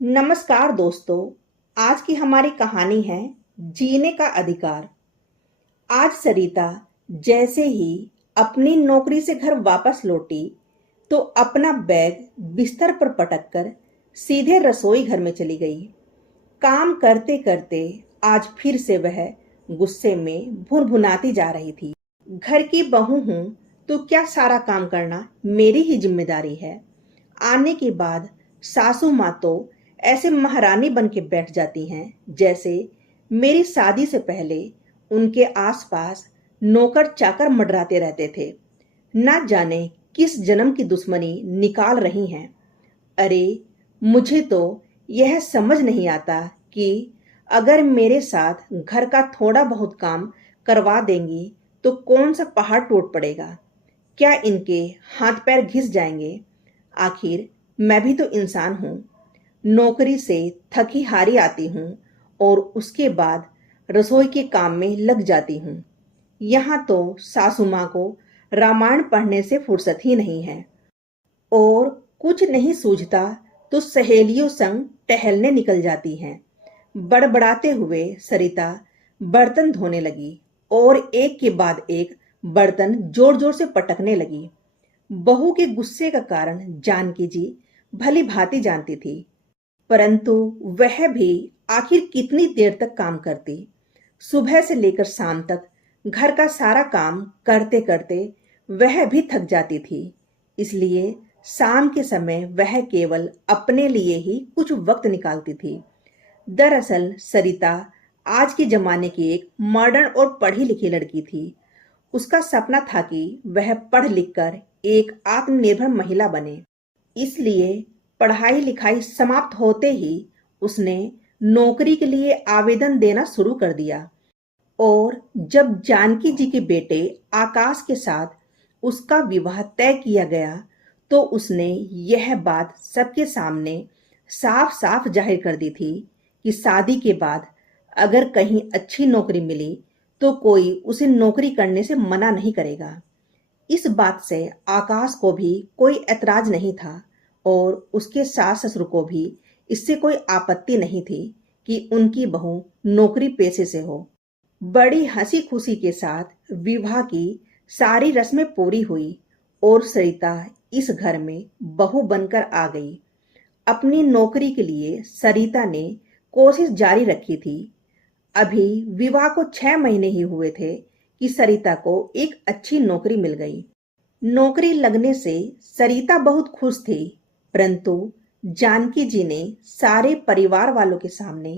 नमस्कार दोस्तों। आज की हमारी कहानी है जीने का अधिकार। आज सरिता जैसे ही अपनी नौकरी से घर वापस लौटी तो अपना बैग बिस्तर पर पटक कर सीधे रसोई घर में चली गई। काम करते करते आज फिर से वह गुस्से में भुनभुनाती जा रही थी। घर की बहू हूं तो क्या सारा काम करना मेरी ही जिम्मेदारी है। आने के बाद सासू माँ तो ऐसे महारानी बन के बैठ जाती हैं जैसे मेरी शादी से पहले उनके आसपास नौकर चाकर मंडराते रहते थे। ना जाने किस जन्म की दुश्मनी निकाल रही हैं। अरे, मुझे तो यह समझ नहीं आता कि अगर मेरे साथ घर का थोड़ा बहुत काम करवा देंगी तो कौन सा पहाड़ टूट पड़ेगा। क्या इनके हाथ पैर घिस जाएंगे। आखिर मैं भी तो इंसान हूं। नौकरी से थकी हारी आती हूं और उसके बाद रसोई के काम में लग जाती हूं। यहां तो सासू माँ को रामायण पढ़ने से फुर्सत ही नहीं है और कुछ नहीं सूझता तो सहेलियों संग टहलने निकल जाती हैं। बड़बड़ाते हुए सरिता बर्तन धोने लगी और एक के बाद एक बर्तन जोर जोर से पटकने लगी। बहू के गुस्से का कारण जानकी जी भली भांति जानती थी, परंतु वह भी आखिर कितनी देर तक काम करती। सुबह से लेकर शाम तक घर का सारा काम करते करते वह भी थक जाती थी। इसलिए शाम के समय वह केवल अपने लिए ही कुछ वक्त निकालती थी। दरअसल सरिता आज के जमाने की एक मॉडर्न और पढ़ी लिखी लड़की थी। उसका सपना था कि वह पढ़ लिख कर एक आत्मनिर्भर महिला बने। इसलिए पढ़ाई लिखाई समाप्त होते ही उसने नौकरी के लिए आवेदन देना शुरू कर दिया। और जब जानकी जी के बेटे आकाश के साथ उसका विवाह तय किया गया तो उसने यह बात सबके सामने साफ साफ जाहिर कर दी थी कि शादी के बाद अगर कहीं अच्छी नौकरी मिली तो कोई उसे नौकरी करने से मना नहीं करेगा। इस बात से आकाश को भी कोई ऐतराज नहीं था और उसके सास ससुर को भी इससे कोई आपत्ति नहीं थी कि उनकी बहू नौकरी पेशे से हो। बड़ी हंसी खुशी के साथ विवाह की सारी रस्में पूरी हुई और सरिता इस घर में बहू बनकर आ गई। अपनी नौकरी के लिए सरिता ने कोशिश जारी रखी थी। अभी विवाह को 6 महीने ही हुए थे कि सरिता को एक अच्छी नौकरी मिल गई। नौकरी लगने से सरिता बहुत खुश थी, परंतु जानकी जी ने सारे परिवार वालों के सामने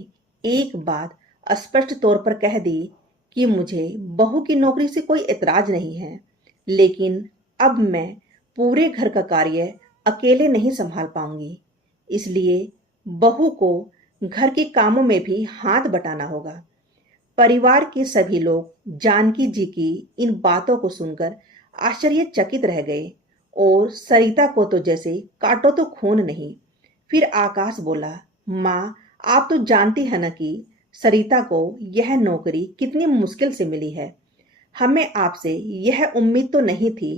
एक बात स्पष्ट तौर पर कह दी कि मुझे बहू की नौकरी से कोई ऐतराज नहीं है, लेकिन अब मैं पूरे घर का कार्य अकेले नहीं संभाल पाऊंगी। इसलिए बहू को घर के कामों में भी हाथ बटाना होगा। परिवार के सभी लोग जानकी जी की इन बातों को सुनकर आश्चर्यचकित रह गए और सरिता को तो जैसे काटो तो खून नहीं। फिर आकाश बोला, माँ, आप तो जानती है ना कि सरिता को यह नौकरी कितनी मुश्किल से मिली है। हमें आपसे यह उम्मीद तो नहीं थी।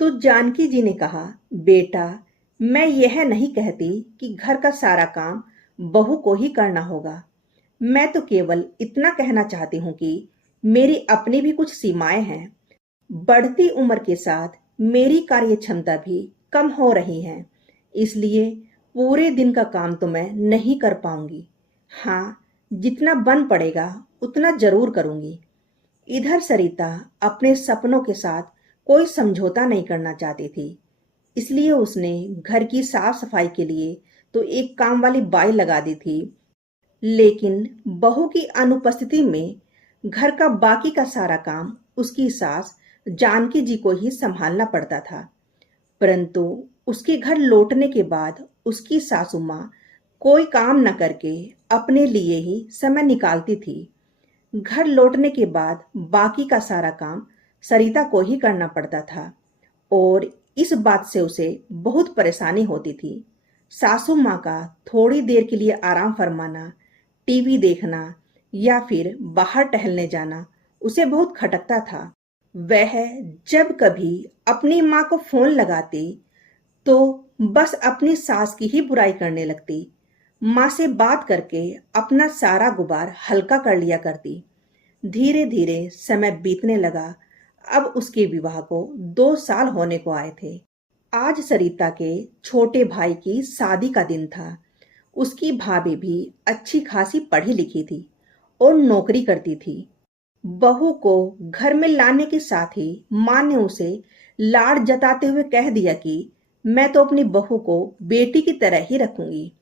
तो जानकी जी ने कहा, बेटा, मैं यह नहीं कहती कि घर का सारा काम बहू को ही करना होगा। मैं तो केवल इतना कहना चाहती हूँ कि मेरी अपनी भी कुछ सीमाएं हैं। बढ़ती उम्र के साथ मेरी कार्य क्षमता भी कम हो रही है, इसलिए पूरे दिन का काम तो मैं नहीं कर पाऊंगी। हाँ, जितना बन पड़ेगा उतना जरूर करूंगी। इधर सरिता अपने सपनों के साथ कोई समझौता नहीं करना चाहती थी। इसलिए उसने घर की साफ सफाई के लिए तो एक काम वाली बाई लगा दी थी, लेकिन बहू की अनुपस्थिति में घर का बाकी का सारा काम उसकी सास जानकी जी को ही संभालना पड़ता था। परंतु उसके घर लौटने के बाद उसकी सासू माँ कोई काम न करके अपने लिए ही समय निकालती थी। घर लौटने के बाद बाकी का सारा काम सरिता को ही करना पड़ता था और इस बात से उसे बहुत परेशानी होती थी। सासू माँ का थोड़ी देर के लिए आराम फरमाना, टीवी देखना या फिर बाहर टहलने जाना उसे बहुत खटकता था। वह जब कभी अपनी माँ को फोन लगाती तो बस अपनी सास की ही बुराई करने लगती। माँ से बात करके अपना सारा गुबार हल्का कर लिया करती। धीरे धीरे समय बीतने लगा। अब उसके विवाह को 2 साल होने को आए थे। आज सरिता के छोटे भाई की शादी का दिन था। उसकी भाभी भी अच्छी खासी पढ़ी लिखी थी और नौकरी करती थी। बहू को घर में लाने के साथ ही माँ ने उसे लाड़ जताते हुए कह दिया कि मैं तो अपनी बहू को बेटी की तरह ही रखूंगी।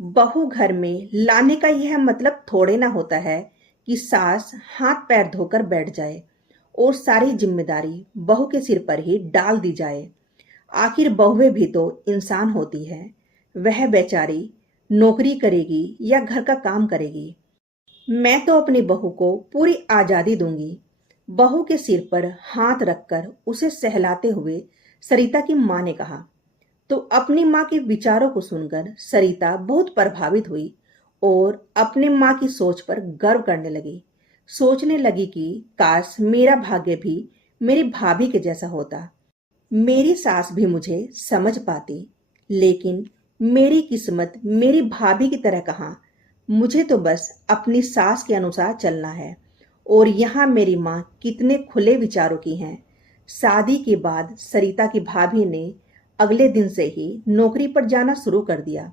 बहू घर में लाने का यह मतलब थोड़े ना होता है कि सास हाथ पैर धोकर बैठ जाए और सारी जिम्मेदारी बहू के सिर पर ही डाल दी जाए। आखिर बहुएं भी तो इंसान होती है। वह बेचारी नौकरी करेगी या घर का काम करेगी। मैं तो अपनी बहू को पूरी आजादी दूंगी। बहू के सिर पर हाथ रखकर उसे सहलाते हुए सरिता की मां ने कहा। तो अपनी मां के विचारों को सुनकर सरिता बहुत प्रभावित हुई और अपने मां की सोच पर गर्व करने लगी। सोचने लगी कि काश मेरा भाग्य भी मेरी भाभी के जैसा होता। मेरी सास भी मुझे समझ पाती, लेकिन मेरी किस्मत मेरी भाभी की तरह कहाँ। मुझे तो बस अपनी सास के अनुसार चलना है। और यहाँ मेरी माँ कितने खुले विचारों की हैं। शादी के बाद सरिता की भाभी ने अगले दिन से ही नौकरी पर जाना शुरू कर दिया।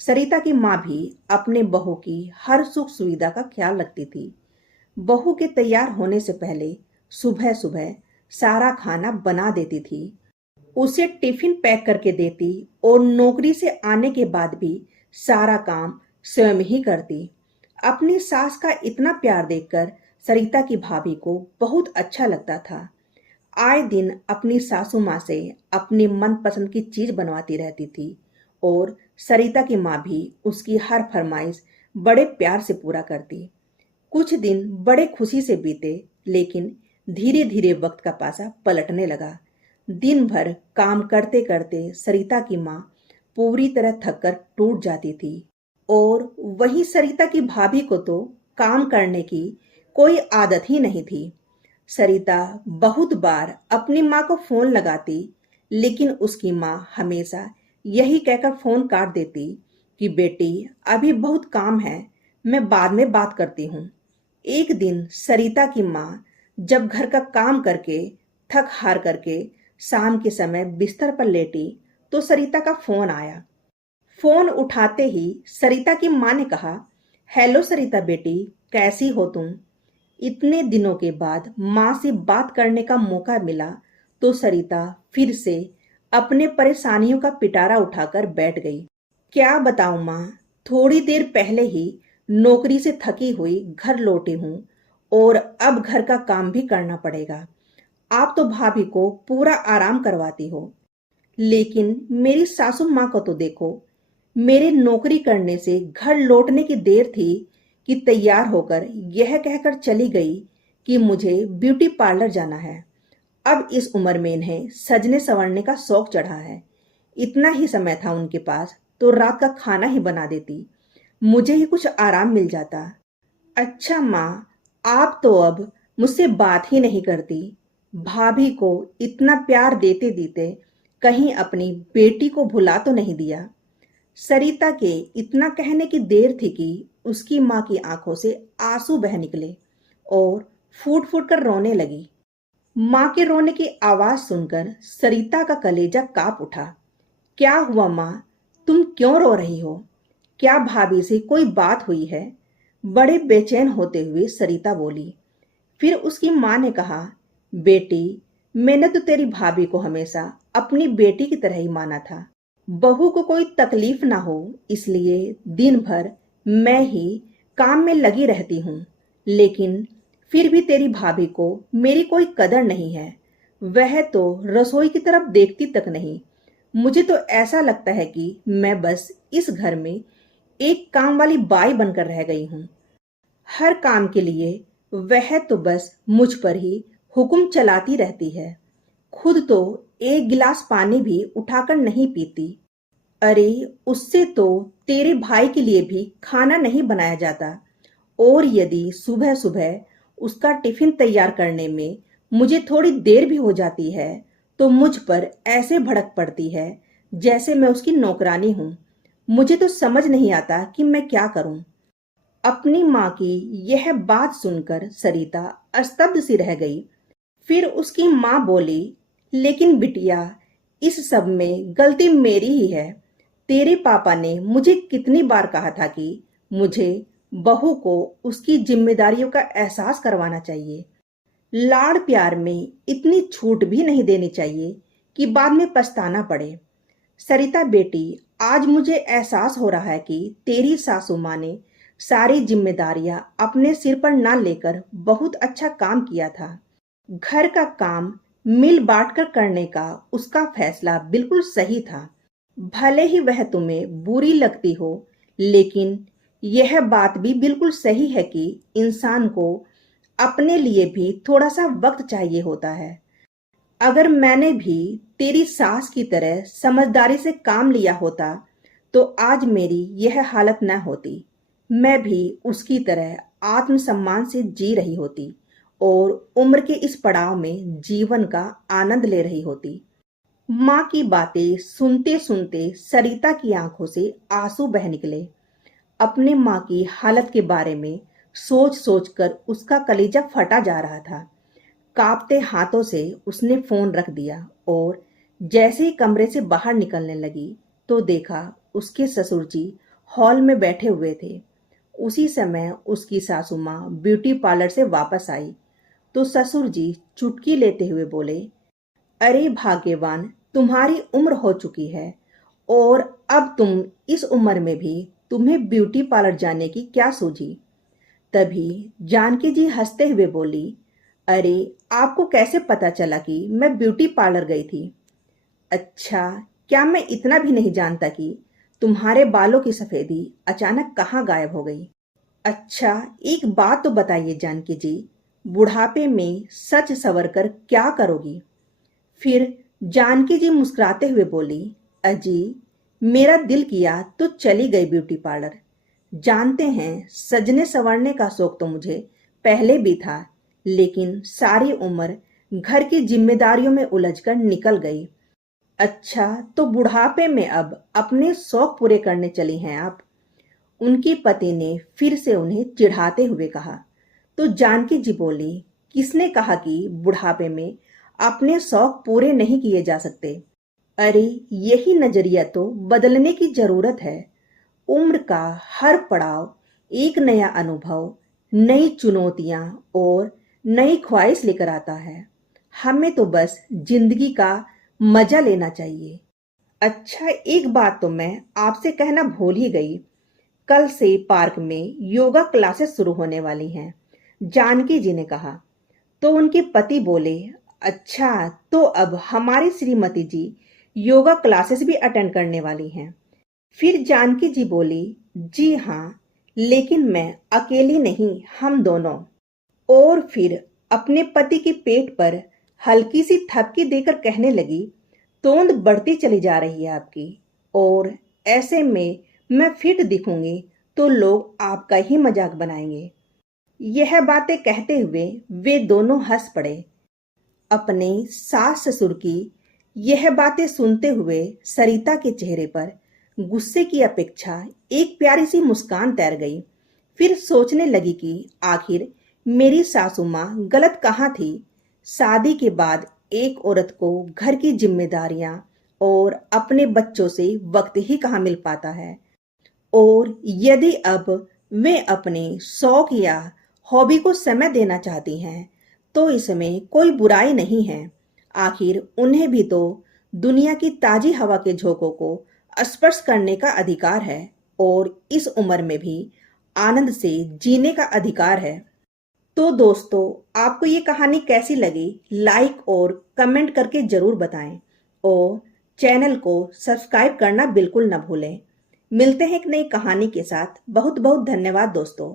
सरिता की माँ भी अपने बहू की हर सुख सुविधा का ख्याल रखती थी। बहू के तैयार होने से पहले सुबह सुबह सारा खाना बना देती थी, उसे टिफिन पैक करके देती और नौकरी से आने के बाद भी सारा काम स्वयं ही करती। अपनी सास का इतना प्यार देखकर सरिता की भाभी को बहुत अच्छा लगता था। आए दिन अपनी सासू माँ से अपनी मनपसंद की चीज बनवाती रहती थी और सरिता की माँ भी उसकी हर फरमाइश बड़े प्यार से पूरा करती। कुछ दिन बड़े खुशी से बीते, लेकिन धीरे धीरे वक्त का पासा पलटने लगा। दिन भर काम करते करते सरिता की माँ पूरी तरह थककर टूट जाती थी और वहीं सरिता की भाभी को तो काम करने की कोई आदत ही नहीं थी। सरिता बहुत बार अपनी माँ को फोन लगाती, लेकिन उसकी माँ हमेशा यही कहकर फोन काट देती कि बेटी अभी बहुत काम है, मैं बाद में बात करती हूँ। एक दिन सरिता की माँ जब घर का काम करके थक हार करके शाम के समय बिस्तर पर लेटी तो सरिता का फोन आया। फोन उठाते ही सरिता की माँ ने कहा, हेलो सरिता बेटी, कैसी हो तुम? इतने दिनों के बाद माँ से बात करने का मौका मिला तो सरिता फिर से अपने परेशानियों का पिटारा उठाकर बैठ गई। क्या बताऊं माँ, थोड़ी देर पहले ही नौकरी से थकी हुई घर लौटी हूँ और अब घर का काम भी करना पड़ेगा। आप तो भाभी को पूरा आराम करवाती हो, लेकिन मेरी सासू माँ को तो देखो। मेरे नौकरी करने से घर लौटने की देर थी कि तैयार होकर यह कहकर चली गई कि मुझे ब्यूटी पार्लर जाना है। अब इस उम्र में इन्हें सजने संवरने का शौक चढ़ा है। इतना ही समय था उनके पास तो रात का खाना ही बना देती, मुझे ही कुछ आराम मिल जाता। अच्छा माँ, आप तो अब मुझसे बात ही नहीं करती। भाभी को इतना प्यार देते देते कहीं अपनी बेटी को भुला तो नहीं दिया? सरिता के इतना कहने की देर थी कि उसकी माँ की आंखों से आंसू बह निकले और फूट फूट कर रोने लगी। माँ के रोने की आवाज सुनकर सरिता का कलेजा कांप उठा। क्या हुआ माँ, तुम क्यों रो रही हो? क्या भाभी से कोई बात हुई है? बड़े बेचैन होते हुए सरिता बोली। फिर उसकी माँ ने कहा, बेटी, मैंने तो तेरी भाभी को हमेशा अपनी बेटी की तरह ही माना था। बहू को कोई तकलीफ ना हो इसलिए दिन भर मैं ही काम में लगी रहती हूँ, लेकिन फिर भी तेरी भाभी को मेरी कोई कदर नहीं है। वह तो रसोई की तरफ देखती तक नहीं। मुझे तो ऐसा लगता है कि मैं बस इस घर में एक काम वाली बाई बनकर रह गई हूँ। हर काम के लिए वह तो बस मुझ पर ही हुक्म चलाती रहती है, खुद तो एक गिलास पानी भी उठाकर नहीं पीती। अरे, उससे तो तेरे भाई के लिए भी खाना नहीं बनाया जाता। और यदि सुबह सुबह उसका टिफिन तैयार करने में मुझे थोड़ी देर भी हो जाती है तो मुझ पर ऐसे भड़क पड़ती है जैसे मैं उसकी नौकरानी हूँ। मुझे तो समझ नहीं आता कि मैं क्या करूं। अपनी माँ की यह बात सुनकर सरिता स्तब्ध सी रह गई। फिर उसकी माँ बोली, लेकिन बिटिया, इस सब में गलती मेरी ही है। तेरे पापा ने मुझे कितनी बार कहा था कि मुझे बहू को उसकी जिम्मेदारियों का एहसास करवाना चाहिए। लाड़ प्यार में इतनी छूट भी नहीं देनी चाहिए कि बाद में पछताना पड़े। सरिता बेटी, आज मुझे एहसास हो रहा है कि तेरी सासू माँ ने सारी जिम्मेदारियां अपने सिर पर ना लेकर बहुत अच्छा काम किया था। घर का काम मिल बांट कर करने का उसका फैसला बिल्कुल सही था। भले ही वह तुम्हें बुरी लगती हो, लेकिन यह बात भी बिल्कुल सही है कि इंसान को अपने लिए भी थोड़ा सा वक्त चाहिए होता है। अगर मैंने भी तेरी सास की तरह समझदारी से काम लिया होता तो आज मेरी यह हालत न होती। मैं भी उसकी तरह आत्मसम्मान से जी रही होती और उम्र के इस पड़ाव में जीवन का आनंद ले रही होती। माँ की बातें सुनते सुनते सरिता की आंखों से आंसू बह निकले। अपने माँ की हालत के बारे में सोच सोच कर उसका कलेजा फटा जा रहा था। कांपते हाथों से उसने फोन रख दिया और जैसे ही कमरे से बाहर निकलने लगी तो देखा उसके ससुर जी हॉल में बैठे हुए थे। उसी समय उसकी सासू माँ ब्यूटी पार्लर से वापस आई तो ससुर जी चुटकी लेते हुए बोले, अरे भाग्यवान, तुम्हारी उम्र हो चुकी है और अब तुम इस उम्र में भी तुम्हें ब्यूटी पार्लर जाने की क्या सूझी। तभी जानकी जी हंसते हुए बोली, अरे आपको कैसे पता चला कि मैं ब्यूटी पार्लर गई थी? अच्छा, क्या मैं इतना भी नहीं जानता कि तुम्हारे बालों की सफेदी अचानक कहाँ गायब हो गई? अच्छा, एक बात तो बताइए जानकी जी, बुढ़ापे में सच संवर कर क्या करोगी? फिर जानकी जी मुस्कुराते हुए बोली, अजी, मेरा दिल किया तो चली गई ब्यूटी पार्लर। जानते हैं, सजने संवरने का शौक तो मुझे पहले भी था, लेकिन सारी उम्र घर की जिम्मेदारियों में उलझकर निकल गई। अच्छा, तो बुढ़ापे में अब अपने शौक पूरे करने चली हैं आप? उनकी पति ने फिर से उन्हें चिढ़ाते हुए कहा। तो जानकी जी बोली, किसने कहा कि बुढ़ापे में अपने शौक पूरे नहीं किए जा सकते? अरे, यही नजरिया तो बदलने की जरूरत है। उम्र का हर पड़ाव एक नया अनुभव, नई चुनौतियां और नई ख्वाहिश लेकर आता है। हमें तो बस जिंदगी का मजा लेना चाहिए। अच्छा, एक बात तो मैं आपसे कहना भूल ही गई। कल से पार्क में योगा क्लासेस शुरू होने वाली हैं, जानकी जी ने कहा। तो उनके पति बोले, अच्छा, तो अब हमारी श्रीमती जी योगा क्लासेस भी अटेंड करने वाली हैं। फिर जानकी जी बोली, जी हाँ, लेकिन मैं अकेली नहीं, हम दोनों। और फिर अपने पति के पेट पर हल्की सी थपकी देकर कहने लगी, तोंद बढ़ती चली जा रही है आपकी, और ऐसे में मैं फिट दिखूंगी तो लोग आपका ही मजाक बनाएंगे। यह बातें कहते हुए वे दोनों हंस पड़े। अपने सास ससुर की यह बातें सुनते हुए सरिता के चेहरे पर गुस्से की अपेक्षा एक प्यारी सी मुस्कान तैर गई। फिर सोचने लगी कि आखिर मेरी सासू माँ गलत कहाँ थी। शादी के बाद एक औरत को घर की जिम्मेदारियां और अपने बच्चों से वक्त ही कहाँ मिल पाता है। और यदि अब वे अपने शौक या हॉबी को समय देना चाहती हैं तो इसमें कोई बुराई नहीं है। आखिर उन्हें भी तो दुनिया की ताजी हवा के झोंकों को स्पर्श करने का अधिकार है और इस उम्र में भी आनंद से जीने का अधिकार है। तो दोस्तों, आपको ये कहानी कैसी लगी, लाइक और कमेंट करके जरूर बताएं और चैनल को सब्सक्राइब करना बिल्कुल न भूलें। मिलते हैं एक नई कहानी के साथ। बहुत बहुत धन्यवाद दोस्तों।